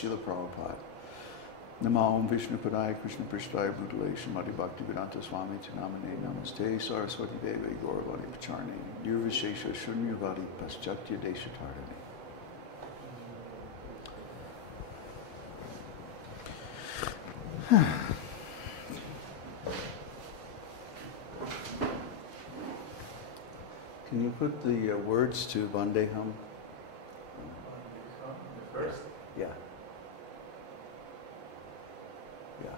Srila Prabhupada. Namo Om Vishnu Padaya Krishna Prishtaya Bhutale Srimati Bhaktivedanta Swami Tinamane Namaste Saraswati Devi Gauravani Pacharni Nirvishesha Shunyavadi Paschatya Deshatardani. Can you put the words to Vandeham? The first? Yeah. Yeah.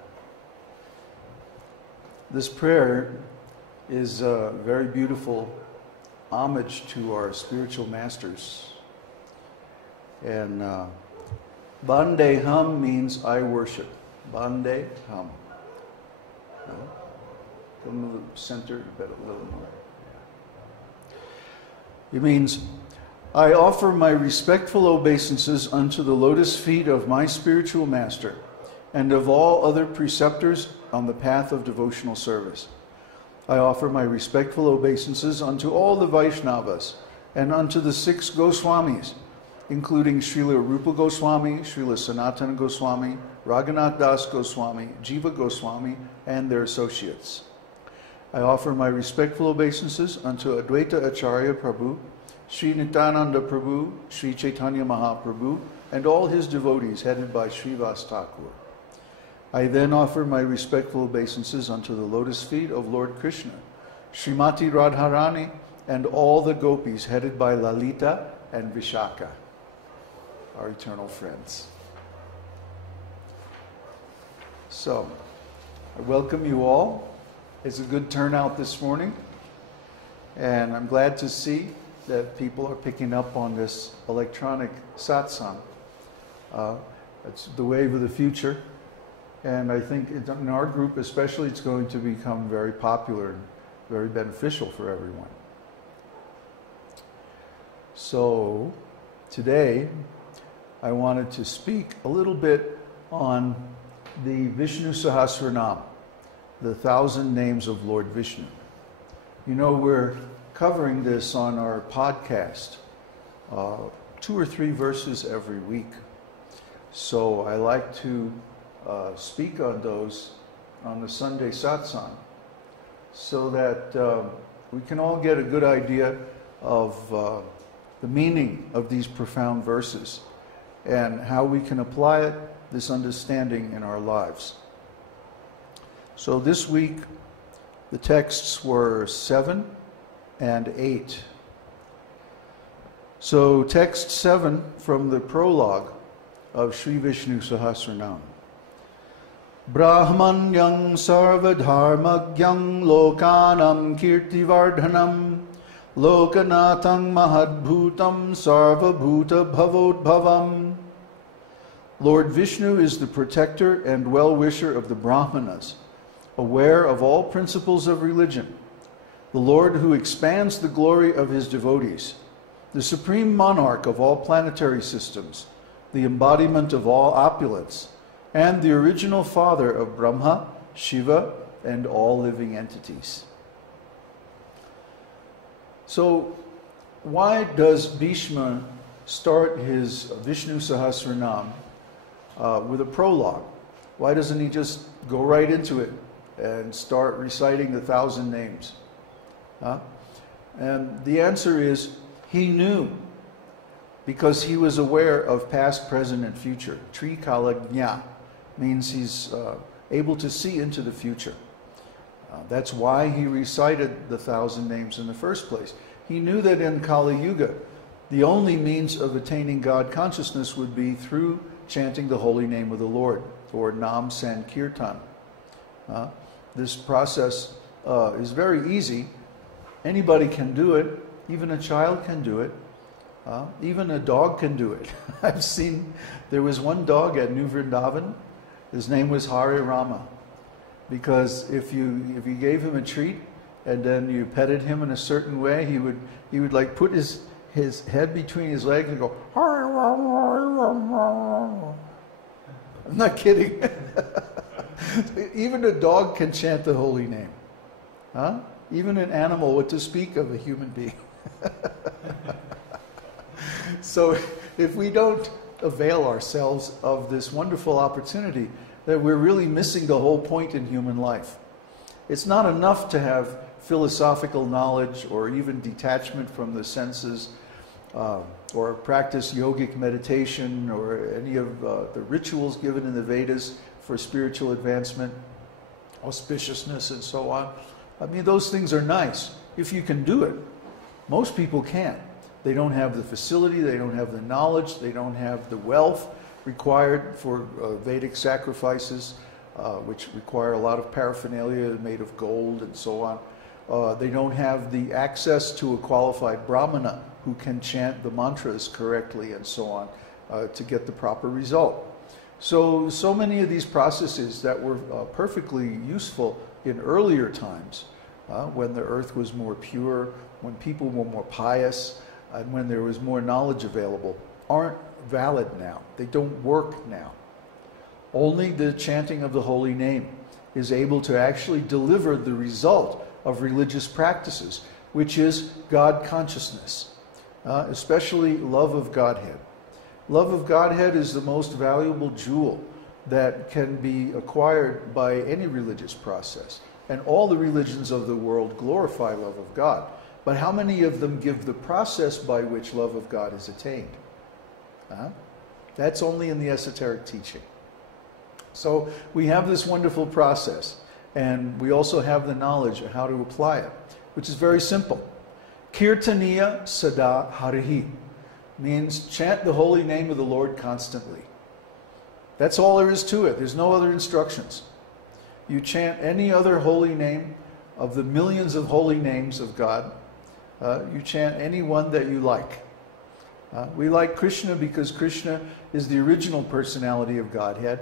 This prayer is a very beautiful homage to our spiritual masters. And Vandeham means I worship. Vandeham. Come to the center a bit, a little more. It means, I offer my respectful obeisances unto the lotus feet of my spiritual master and of all other preceptors on the path of devotional service. I offer my respectful obeisances unto all the Vaishnavas and unto the 6 Goswamis, including Srila Rupa Goswami, Srila Sanatana Goswami, Raghunath Das Goswami, Jiva Goswami, and their associates. I offer my respectful obeisances unto Advaita Acharya Prabhu, Sri Nityananda Prabhu, Sri Chaitanya Mahaprabhu, and all his devotees headed by Srivas Thakur. I then offer my respectful obeisances unto the lotus feet of Lord Krishna, Srimati Radharani, and all the gopis headed by Lalita and Vishaka, our eternal friends. So, I welcome you all. It's a good turnout this morning, and I'm glad to see that people are picking up on this electronic satsang. It's the wave of the future, and I think in our group especially it's going to become very popular and very beneficial for everyone. So today I wanted to speak a little bit on the Viṣṇusahasranāma, the 1,000 names of Lord Vishnu. You know, we're covering this on our podcast, 2 or 3 verses every week. So I like to speak on those on the Sunday satsang so that we can all get a good idea of the meaning of these profound verses and how we can apply it, this understanding in our lives. So this week, the texts were 7 and 8. So text 7 from the Prologue of Śrī Viṣṇusahasranāma. Brahmanyam sarvadharmagyam lokanam kirtivardhanam lokanatham mahadbhutam sarvabhuta bhavodbhavam. Lord Vishnu is the protector and well-wisher of the Brahmanas, aware of all principles of religion, the Lord who expands the glory of his devotees, the supreme monarch of all planetary systems, the embodiment of all opulence, and the original father of Brahma, Shiva, and all living entities. So, why does Bhishma start his Viṣṇusahasranāma with a prologue? Why doesn't he just go right into it and start reciting the 1,000 names? And the answer is, he knew, because he was aware of past, present, and future. Trikalagnya means he's able to see into the future. That's why he recited the 1,000 names in the first place. He knew that in Kali Yuga, the only means of attaining God consciousness would be through chanting the holy name of the Lord, or Nam Sankirtan. This process is very easy. Anybody can do it. Even a child can do it. Even a dog can do it. I've seen, there was one dog at New Vrindavan. His name was Hare Rama. Because if you gave him a treat and then you petted him in a certain way, he would like put his head between his legs and go, Hare Rama. I'm not kidding. Even a dog can chant the holy name. Even an animal, what to speak of a human being. So if we don't avail ourselves of this wonderful opportunity, that we're really missing the whole point in human life. It's not enough to have philosophical knowledge or even detachment from the senses, or practice yogic meditation or any of the rituals given in the Vedas for spiritual advancement, auspiciousness and so on. I mean, those things are nice if you can do it. Most people can't. They don't have the facility, they don't have the knowledge, they don't have the wealth required for Vedic sacrifices, which require a lot of paraphernalia made of gold and so on. They don't have the access to a qualified brahmana who can chant the mantras correctly and so on to get the proper result. So many of these processes that were perfectly useful in earlier times, when the earth was more pure, when people were more pious, and when there was more knowledge available, aren't valid now. They don't work now. Only the chanting of the holy name is able to actually deliver the result of religious practices, which is God consciousness, especially love of Godhead. Love of Godhead is the most valuable jewel that can be acquired by any religious process. And all the religions of the world glorify love of God. But how many of them give the process by which love of God is attained? That's only in the esoteric teaching. So we have this wonderful process, and we also have the knowledge of how to apply it, which is very simple. Kirtaniya sada harihi means chant the holy name of the Lord constantly. That's all there is to it. There's no other instructions. You chant any other holy name of the millions of holy names of God. You chant any one that you like. We like Krishna because Krishna is the original personality of Godhead,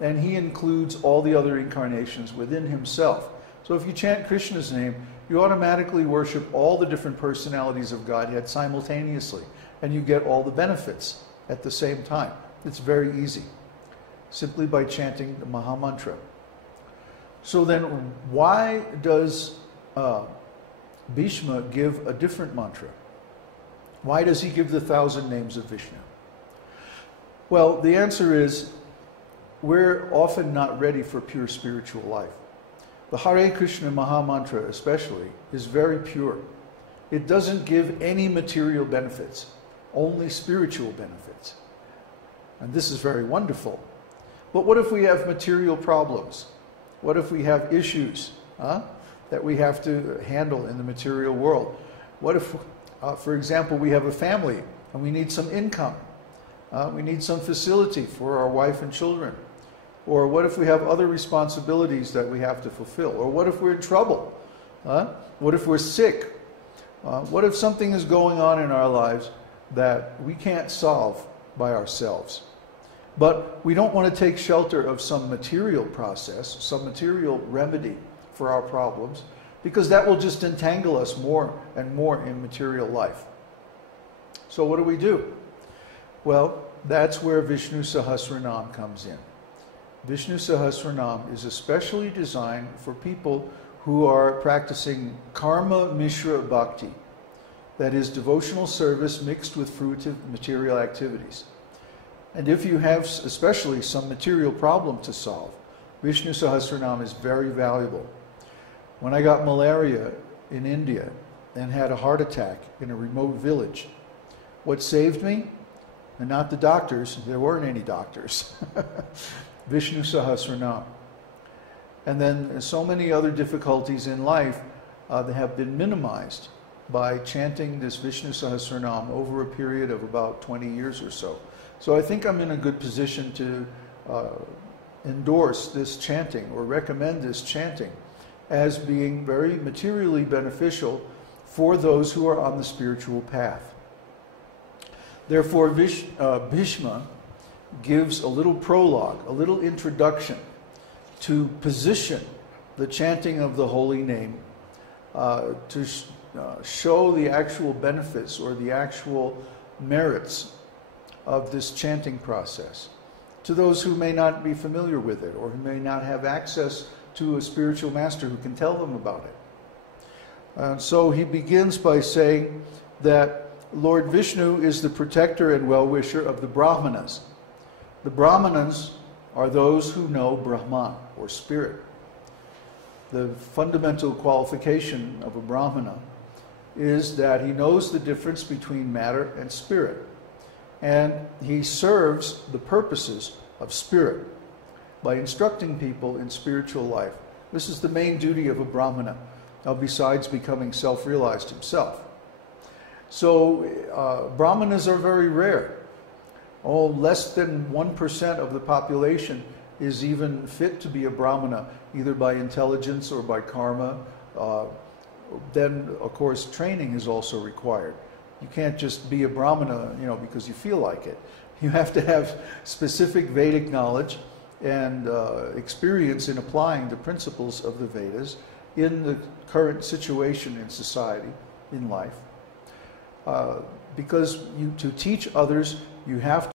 and he includes all the other incarnations within himself. So if you chant Krishna's name, you automatically worship all the different personalities of Godhead simultaneously, and you get all the benefits at the same time. It's very easy, simply by chanting the Maha Mantra. So then, why does Bhishma give a different mantra? Why does he give the 1,000 names of Vishnu? Well, the answer is, we're often not ready for pure spiritual life. The Hare Krishna Maha Mantra especially is very pure. It doesn't give any material benefits, only spiritual benefits. And this is very wonderful. But what if we have material problems? What if we have issues that we have to handle in the material world? What if, for example, we have a family and we need some income? We need some facility for our wife and children. Or what if we have other responsibilities that we have to fulfill? Or what if we're in trouble? What if we're sick? What if something is going on in our lives that we can't solve by ourselves? But we don't want to take shelter of some material process, some material remedy for our problems, because that will just entangle us more and more in material life. So what do? Well, that's where Viṣṇusahasranāma comes in. Viṣṇusahasranāma is especially designed for people who are practicing karma mishra bhakti, that is, devotional service mixed with fruitive material activities. And if you have especially some material problem to solve, Viṣṇusahasranāma is very valuable. When I got malaria in India and had a heart attack in a remote village, what saved me? And not the doctors, there weren't any doctors. Viṣṇusahasranāma. And then so many other difficulties in life that have been minimized by chanting this Viṣṇusahasranāma over a period of about 20 years or so. So I think I'm in a good position to endorse this chanting or recommend this chanting as being very materially beneficial for those who are on the spiritual path. Therefore, Bhishma gives a little prologue, a little introduction to position the chanting of the holy name, to show the actual benefits or the actual merits of this chanting process to those who may not be familiar with it or who may not have access to a spiritual master who can tell them about it. So he begins by saying that Lord Vishnu is the protector and well-wisher of the Brahmanas. The Brahmanas are those who know Brahman, or spirit. The fundamental qualification of a Brahmana is that he knows the difference between matter and spirit, and he serves the purposes of spirit by instructing people in spiritual life. This is the main duty of a Brahmana, besides becoming self-realized himself. So Brahmanas are very rare. Less than 1% of the population is even fit to be a Brahmana, either by intelligence or by karma. Then, of course, training is also required. You can't just be a Brahmana, because you feel like it. You have to have specific Vedic knowledge and experience in applying the principles of the Vedas in the current situation in society, in life. Because to teach others, you have